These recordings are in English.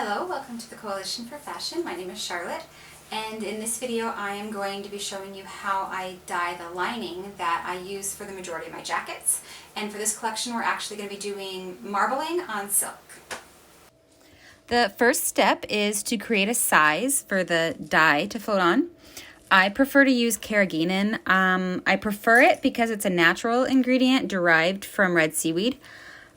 Hello, welcome to the Coalition for Fashion. My name is Charlotte, and in this video I am going to be showing you how I dye the lining that I use for the majority of my jackets. And for this collection we're actually going to be doing marbling on silk. The first step is to create a size for the dye to float on. I prefer to use carrageenan. I prefer it because it's a natural ingredient derived from red seaweed.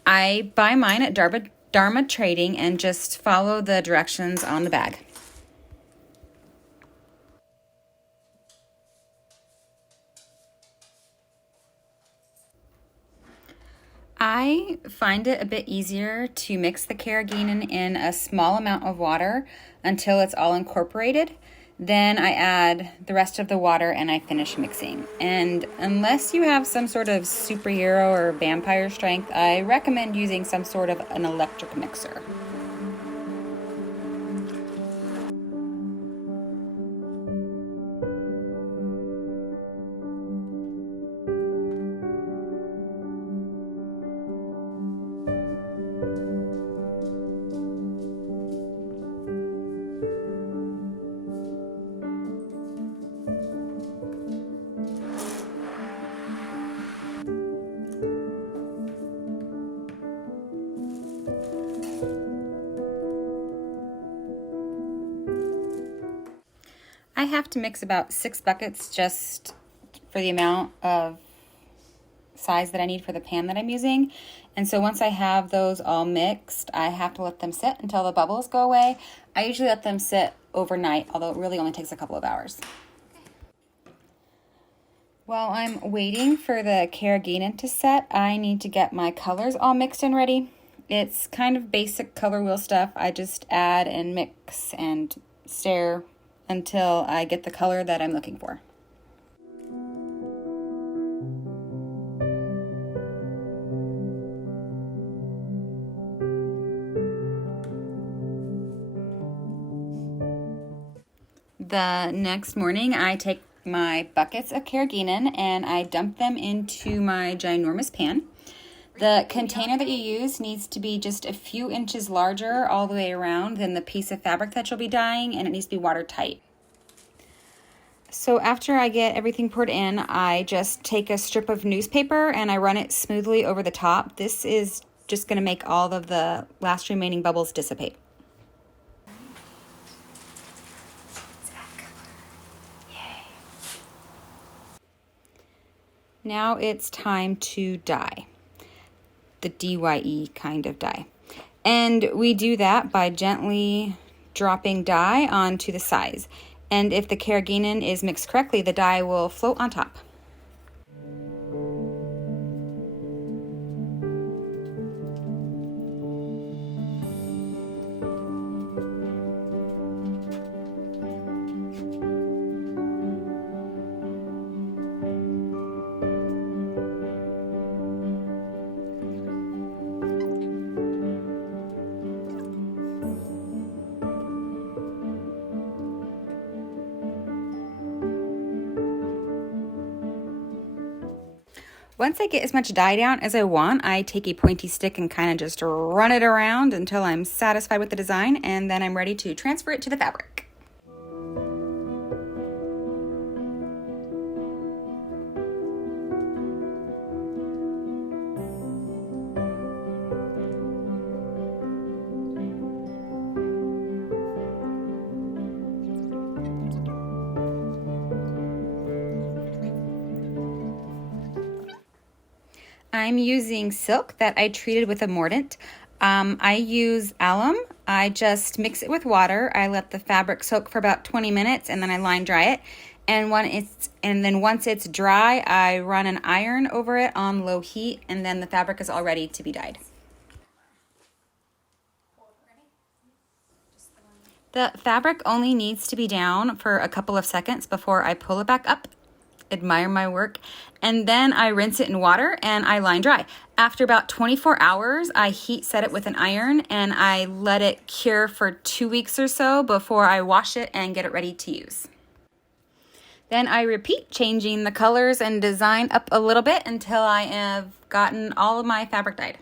I buy mine at Dharma Trading and just follow the directions on the bag. I find it a bit easier to mix the carrageenan in a small amount of water until it's all incorporated. Then I add the rest of the water and I finish mixing. And unless you have some sort of superhero or vampire strength, I recommend using some sort of an electric mixer. I have to mix about 6 buckets just for the amount of size that I need for the pan that I'm using. And so once I have those all mixed, I have to let them sit until the bubbles go away. I usually let them sit overnight, although it really only takes a couple of hours. While I'm waiting for the carrageenan to set, I need to get my colors all mixed and ready. It's kind of basic color wheel stuff. I just add and mix and stir until I get the color that I'm looking for. The next morning I take my buckets of carrageenan and I dump them into my ginormous pan. The container that you use needs to be just a few inches larger all the way around than the piece of fabric that you'll be dyeing, and it needs to be watertight. So after I get everything poured in, I just take a strip of newspaper and I run it smoothly over the top. This is just going to make all of the last remaining bubbles dissipate. Now it's time to dye. The DYE kind of dye. And we do that by gently dropping dye onto the size. And if the carrageenan is mixed correctly, the dye will float on top. Once I get as much dye down as I want, I take a pointy stick and kind of just run it around until I'm satisfied with the design, and then I'm ready to transfer it to the fabric. I'm using silk that I treated with a mordant. I use alum. I just mix it with water. I let the fabric soak for about 20 minutes and then I line dry it. And then once it's dry, I run an iron over it on low heat, and then the fabric is all ready to be dyed. The fabric only needs to be down for a couple of seconds before I pull it back up, admire my work, and then I rinse it in water and I line dry. After about 24 hours, I heat set it with an iron and I let it cure for 2 weeks or so before I wash it and get it ready to use. Then I repeat, changing the colors and design up a little bit until I have gotten all of my fabric dyed.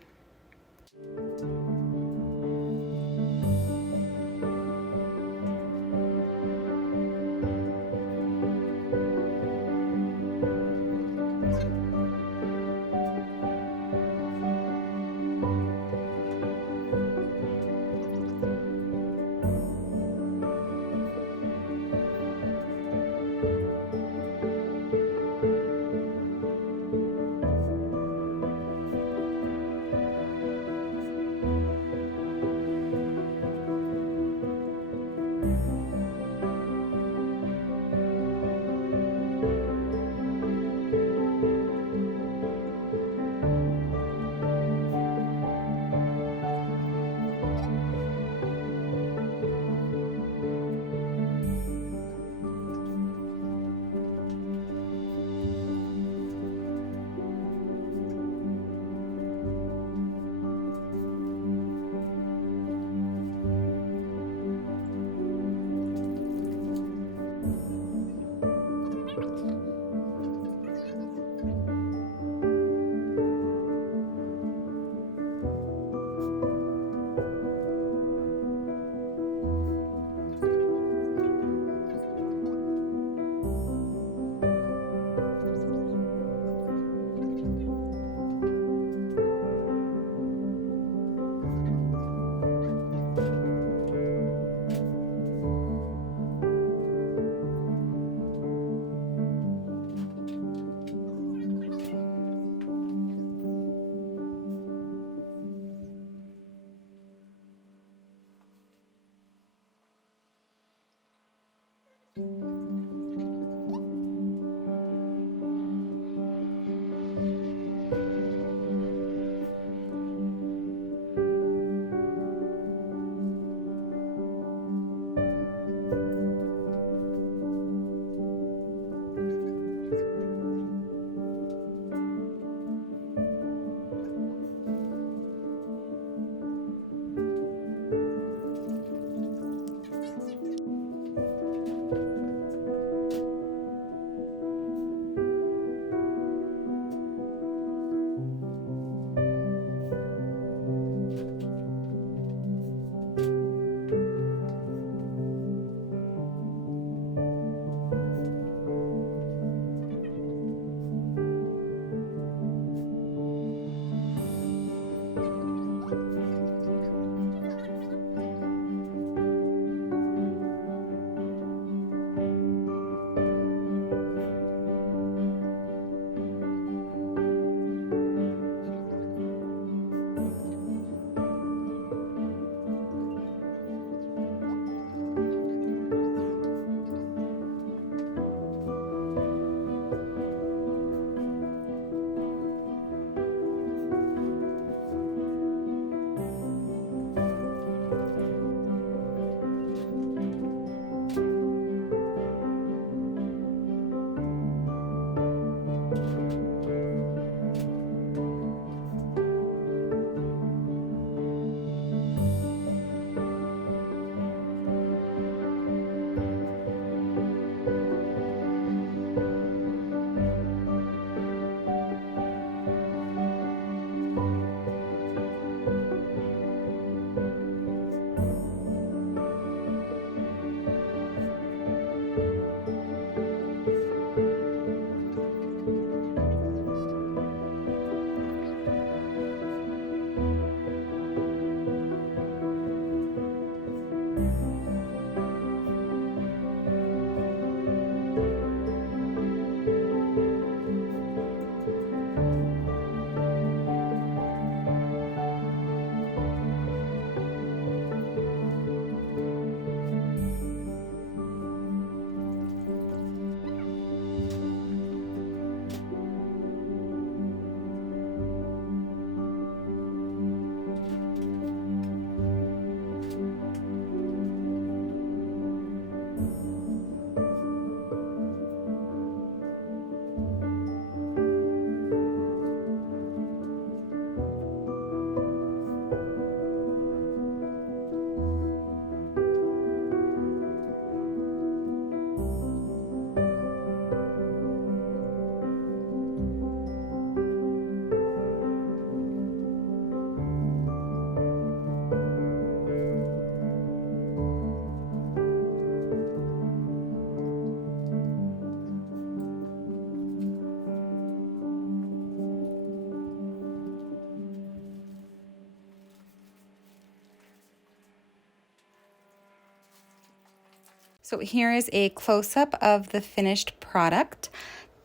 So here is a close-up of the finished product.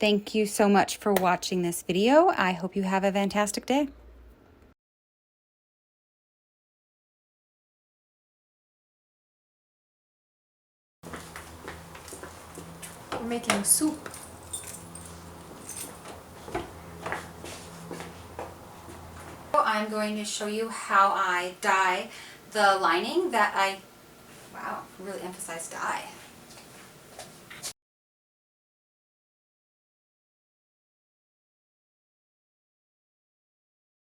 Thank you so much for watching this video. I hope you have a fantastic day. We're making soup. I'm going to show you how I dye the lining that I, wow, really emphasize dye.